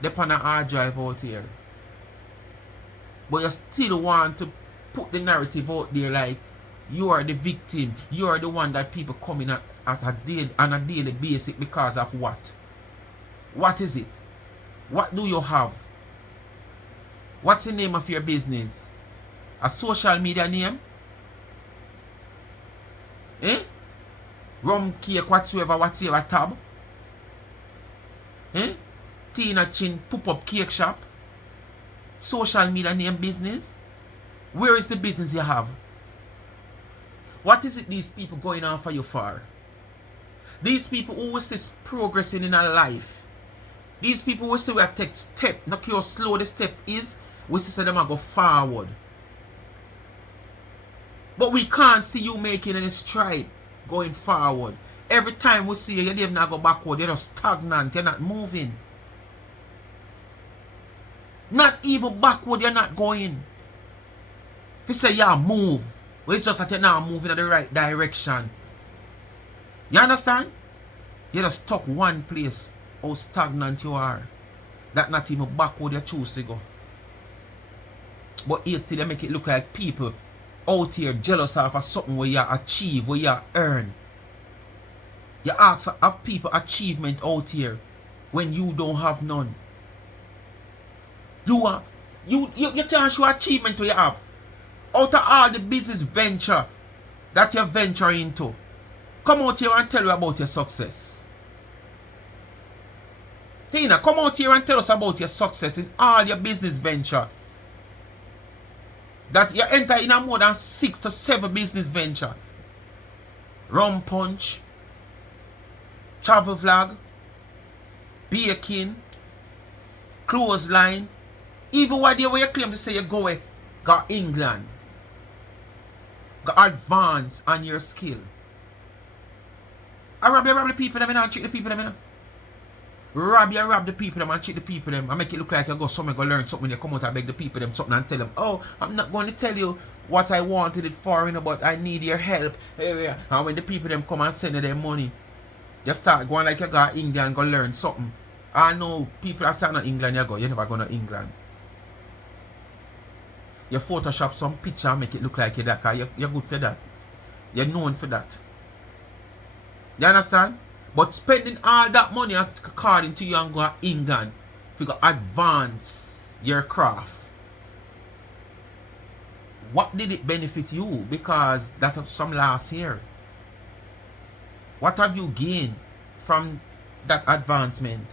They're on a hard drive out here. But you still want to put the narrative out there like you are the victim. You are the one that people come in on a daily basis because of what? What is it? What do you have? What's the name of your business? A social media name? Eh? Rum cake, whatsoever tab? Eh? Tina Chin pop-up cake shop? Social media name business? Where is the business you have? What is it these people going on for you for? These people who will see progressing in our life. These people will say we are take step. Not how slow the step is. We see them go forward. But we can't see you making any stride going forward. Every time we see you, you don't go backward. You're just stagnant. You're not moving. Not even backward, you're not going. If you say you move, well, it's just that you're not moving in the right direction. You understand? You're just stuck one place. How stagnant you are. That not even backward you choose to go. But you see, they make it look like people out here jealous of something where you achieve, where you earn. You ask of people achievement out here when you don't have none. You can't show achievement to you have. Out of all the business venture that you venture into, come out here and tell you about your success. Tina, come out here and tell us about your success in all your business venture. That you enter in a more than 6 to 7 business venture. Rum punch, travel vlog, baking, clothesline, even one day where you claim to say you go England, go advance on your skill. I rob the people them and treat the people them. Rob the people them and treat the people them and make it look like you go somewhere go learn something. You come out and beg the people them something and tell them, oh, I'm not going to tell you what I wanted it for, but I need your help. And when the people them come and send you their money, you start going like you go to England and go learn something. I know people are saying to England, you never go to England. You Photoshop some picture and make it look like you're that, because you're good for that. You're known for that. You understand? But spending all that money according to you and go to England, if you go advance your craft, what did it benefit you? Because that was some last year. What have you gained from that advancement?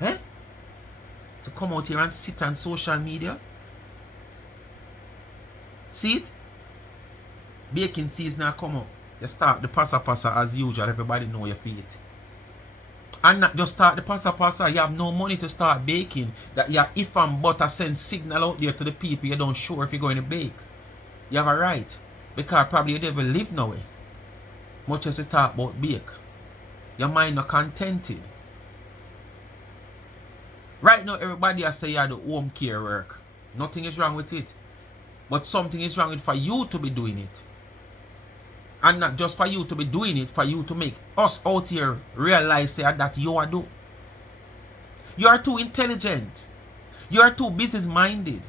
Eh? To come out here and sit on social media? See it? Baking season now come up. You start the passa as usual. Everybody know your feet. And not just start the passa. You have no money to start baking. That you have if and butter send signal out there to the people you don't sure if you're going to bake. You have a right. Because probably you never live nowhere. Much as you talk about bake. Your mind not contented. Right now everybody has say you have the home care work. Nothing is wrong with it. But something is wrong with for you to be doing it. And not just for you to be doing it, for you to make us out here realize that you are do. You are too intelligent. You are too business minded.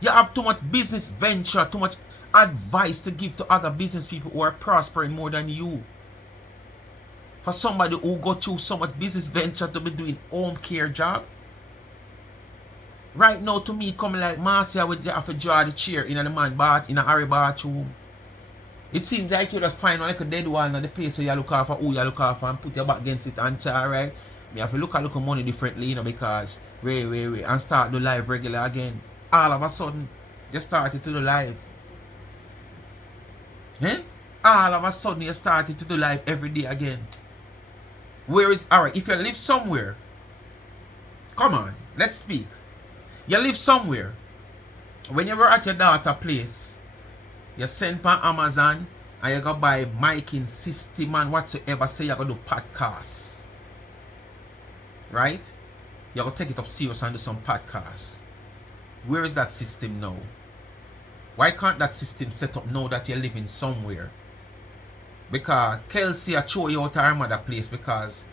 You have too much business venture, too much advice to give to other business people who are prospering more than you. For somebody who go through so much business venture to be doing home care job. Right now to me coming like Marcia would have to draw the chair in a man bath in a Harry bathroom. It seems like you just find one like a dead one in the place where you look after who you look after and put your back against it and try, right? You have to look at money differently, because and start the live regular again. All of a sudden, you started to do live. All of a sudden you started to do live every day again. Alright, if you live somewhere, come on, let's speak. You live somewhere. When you were at your daughter's place, you send for Amazon and you go buy miking system and whatsoever, say you're going to do podcasts. Right? You're going to take it up serious and do some podcasts. Where is that system now? Why can't that system set up now that you're living somewhere? Because Kelsey throw you out of her mother place because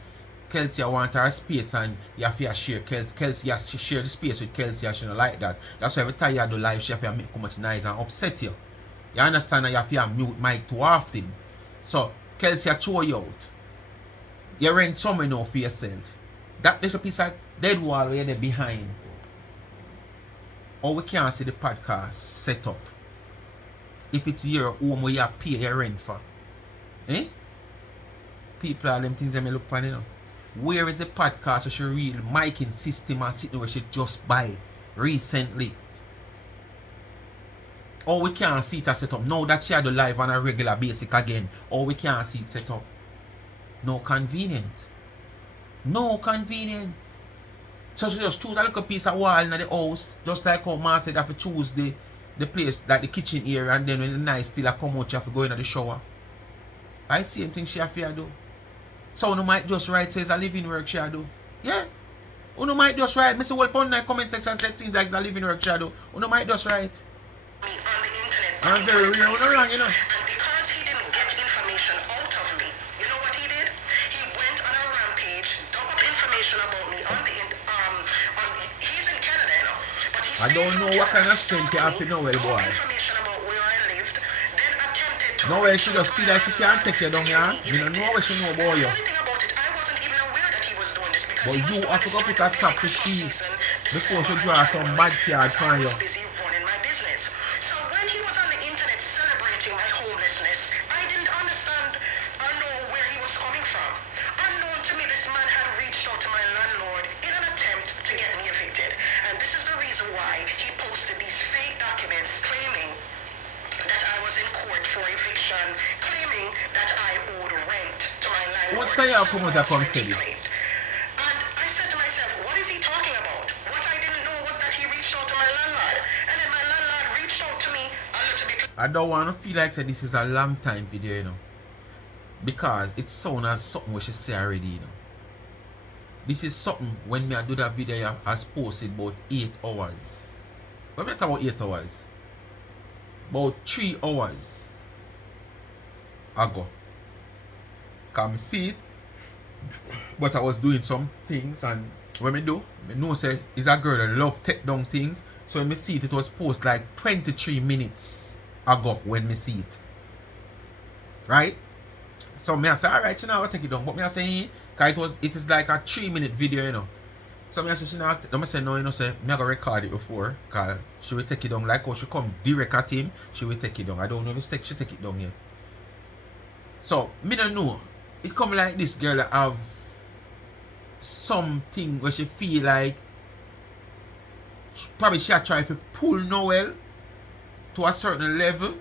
Kelsey want her space and you have to share. Kelsey has to share the space with Kelsey and she don't like that. That's why every time you do live, she have to make too much noise and upset you. You understand that you have to mute mic too often. So Kelsey throw you out. You rent somewhere now for yourself. That little piece of dead wall where you're there behind. Or we can't see the podcast set up. If it's your home where you pay your rent for. People are them things that may look funny now. Where is the podcast or she real miking system and sitting where she just buy recently? Or we can't see it set up. Now that she had the live on a regular basis again. Or we can't see it set up. No convenient. No convenient. So she just choose a little piece of wall in the house. Just like how Ma said, have to choose the place, like the kitchen area, and then when the night still come out, you have to go into the shower. I same thing she have to do. So you might just write says a living work she do. Yeah. You might just write. Mr. Wolf on the comment section said things like a living work she do. You might just write. Me on the internet. I'm very real. You're wrong, you know. And because he didn't get information out of me, you know what he did? He went on a rampage, dug up information about me on the he's in Canada, you know. But he I don't know what kind of strength you have to know, well, boy. Information about where I lived, then attempted to. No way she just feel like she can't take you down here. You don't know what she know about you. The only thing about it, I wasn't even aware that he was doing this because But he was you doing have to this go during put a the stop to busy she season, before she December draw and some January, bad cards because for I you. was busy running my business. So when he was on the internet celebrating my homelessness, I didn't understand or know where he was coming from. Unknown to me, this man had reached out to my landlord in an attempt to get me evicted. And this is the reason why he posted these fake documents claiming that I I was in court for eviction, claiming that I owed rent to my landlord. What say you come with that Someone's come say rent this? claimed. And I said to myself, what is he talking about? What I didn't know was that he reached out to my landlord. And then my landlord reached out to me a little bit. I don't want to feel like say this is a long time video, you know. Because it sounds as something we should say already, you know. This is something when me I do that video I posted about 8 hours. When me talk about 8 hours, about 3 hours ago. Cause me see it, but I was doing some things, and when me do, me know say it's a girl that love take down things. So when me see it, it was posted like 23 minutes ago when me see it. Right? So me I say, alright, you know, I'll take it down. But me I say, cause it is like a 3-minute video, you know. So me I say, she know, I say, no, you know, say, me I go record it before, cause she will take it down. Like how she come direct at him, she will take it down. I don't know if she take it down yet. So, me don't know. It come like this girl that have something where she feel like probably she try to pull Noel to a certain level.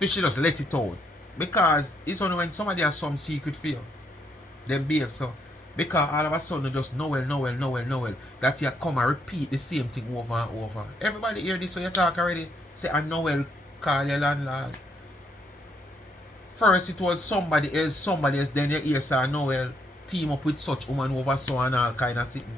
She just let it out. Because it's only when somebody has some secret fear, then behave so. Because all of a sudden just Noel, that you come and repeat the same thing over and over. Everybody hear this when you talk already. Say a Noel call your landlord. First it was somebody else, then you hear say Noel team up with such woman over so and all kind of sitting.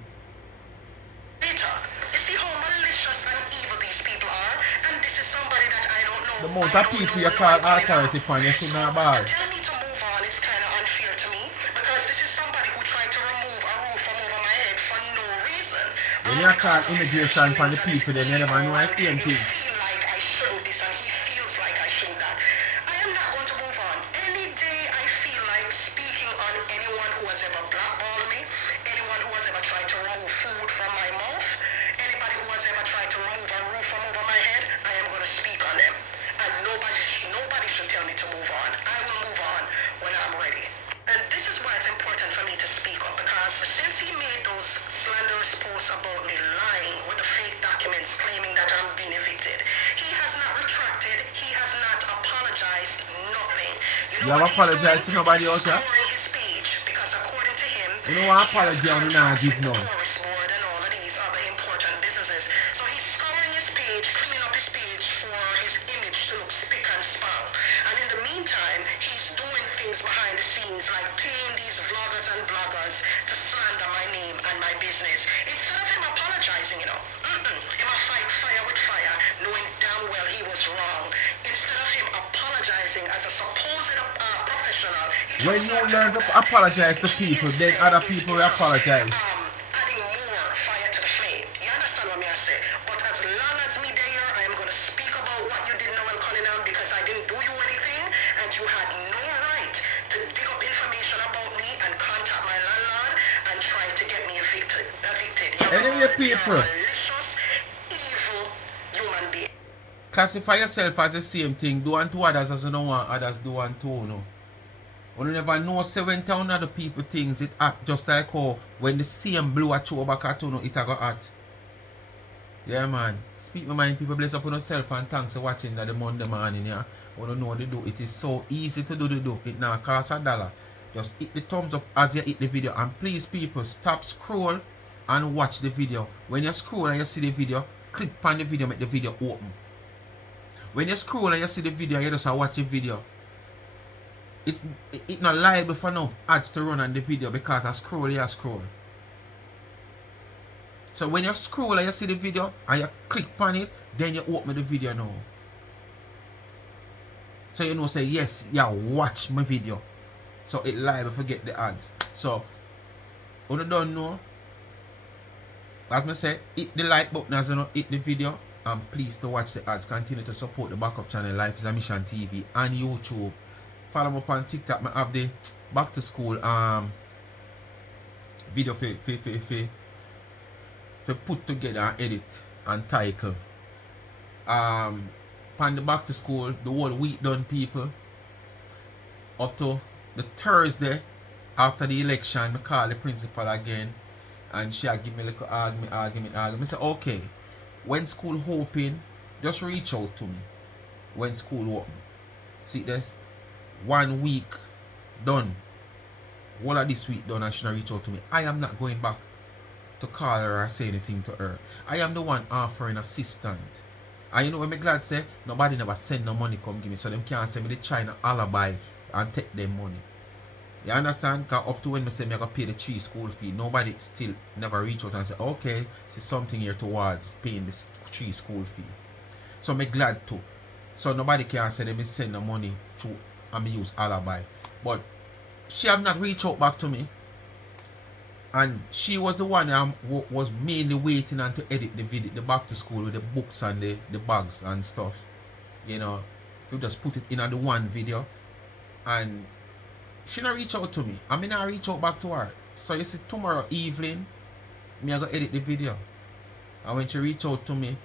Later, you see how malicious and evil these people are, and this is somebody that I don't know. The amount of people you call authority upon you should not bad. Tell me to move on is kind of unfair to me, because this is somebody who tried to remove a roof from over my head for no reason. When you call immigration upon the people, then you never know the same thing. Feel like I shouldn't this, and he feels like I shouldn't that. I am not going to move on. Any day I feel like speaking on anyone who has ever blackballed me, anyone who has ever tried to remove food from my mouth, anybody who has ever tried to remove a roof from over my head, I am going to speak on them. And nobody should tell me to move on. I will move on when I'm ready. And this is why it's important for me to speak up, because since he made those slanderous posts about me lying with the fake documents claiming that I'm being evicted, he has not retracted, he has not apologized, nothing. You have apologized to nobody else, huh? His page, because according to him, you know what apology I'm not give none. tourist board and all of these other important businesses. So he's scouring his page, cleaning up his page for his image to look spick and span. And in the meantime, he's doing things behind the scenes, like paying these vloggers and bloggers to slander my name and my business. Instead of him apologizing, you know, him a fight fire with fire, knowing damn well he was wrong. Instead of him apologizing as a supposed professional, when you learn to apologize to people, then other people will apologize. Adding more fire to the flame. You understand what me I say? But as long as me there, I am going to speak about what you did, Noel Cunningham, because I didn't do you anything, and you had no right to dig up information about me and contact my landlord and try to get me evicted. Anyway, people, malicious, evil human being. classify yourself as the same thing. Do unto others as you don't want others do unto you. No. You never know 7,000 other people things it act just like how when the same blow at you back at you, it a go act. Yeah man. Speak my mind, people, bless up on yourself, and thanks for watching that the Monday morning, yeah. You don't know what to do. It is so easy to do. It now costs $1. Just hit the thumbs up as you hit the video, and please people stop scroll and watch the video. When you scroll and you see the video, click on the video, make the video open. When you scroll and you see the video, you just watch the video. It's not liable for enough ads to run on the video because I scroll, you scroll. So when you scroll and you see the video and you click on it, then you open the video now. So you know say yes, you watch my video. So it liable for get the ads. So when you don't know, as I say, hit the like button as you know, hit the video, and please to watch the ads. Continue to support the backup channel Life is a Mission TV and YouTube. Follow me up on TikTok. I have the back to school video for put together and edit and title. On the back to school, the whole week done, people. Up to the Thursday after the election, I call the principal again, and she give me a little argument. I say, okay, when school open, just reach out to me when school open. See this? 1 week done. All of this week done and she not reach out to me. I am not going back to call her or say anything to her. I am the one offering assistance. And you know what I'm glad say? Nobody never send no money come give me. So them can't say me the China alibi and take them money. You understand? Because up to when I say me I gotta pay the 3 school fee, nobody still never reach out and say, okay, see something here towards paying this 3 school fee. So I'm glad too. So nobody can say they send the money to and me use alibi. But she have not reached out back to me. And she was the one was mainly waiting on to edit the video, the back to school with the books and the bags and stuff. You know, if you just put it in the one video. And she not reach out to me. I mean, I reach out back to her. So you see, tomorrow evening, me I go edit the video. And when she reach out to me,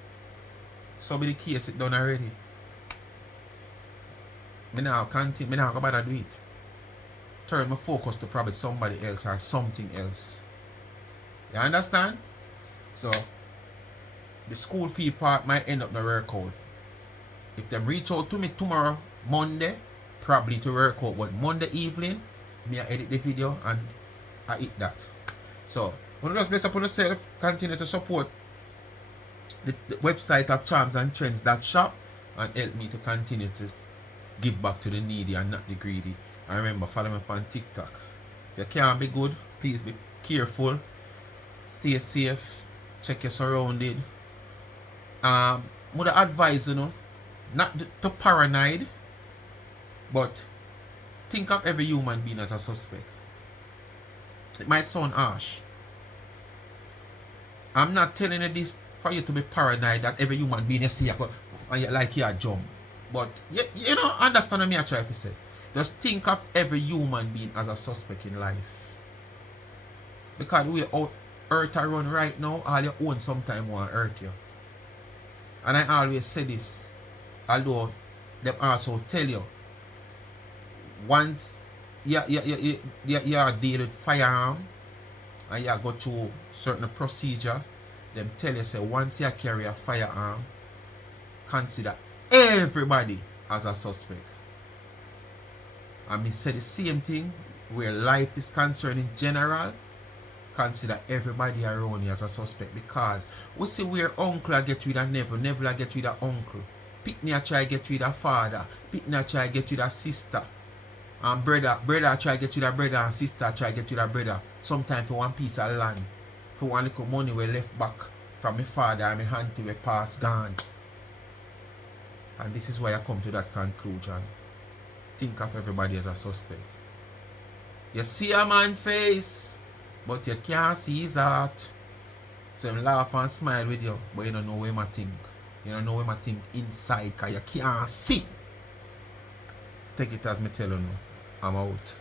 so be the case it done already. Me now continue, me now go bother do it. Turn my focus to probably somebody else or something else. You understand? So the school fee part might end up the work out. If them reach out to me tomorrow, Monday, probably to work out. But Monday evening, me I edit the video and I eat that. So when you just bless upon yourself, continue to support the website of charmsandtrends.shop and help me to continue to give back to the needy and not the greedy. And remember, follow me on TikTok. If you can't be good, please be careful. Stay safe. Check your surrounding. Would advise you know, not to paranoid, but think of every human being as a suspect. It might sound harsh. I'm not telling you this for you to be paranoid that every human being you see and you like you a jump. But you know, understand what me I try to say. Just think of every human being as a suspect in life. Because we out earth around right now, all your own sometime want hurt you. And I always say this, although them also tell you, once you deal with firearm and you go through certain procedure, them tell you say once you carry a firearm, consider everybody as a suspect. And me say the same thing where life is concerned in general. Consider everybody around you as a suspect, because we see where uncle get with a nephew, nephew get with a uncle, Pitney try get with a father, Pitney try get with a sister, and brother try get with a brother, and sister try get with a brother. Sometimes for one piece of land, for one little money we left back from my father and my auntie we passed gone. And this is why I come to that conclusion. Think of everybody as a suspect. You see a man's face, but you can't see his heart. So him laugh and smile with you, but you don't know where I think. You don't know where I think inside, because you can't see. Take it as me tell you now. I'm out.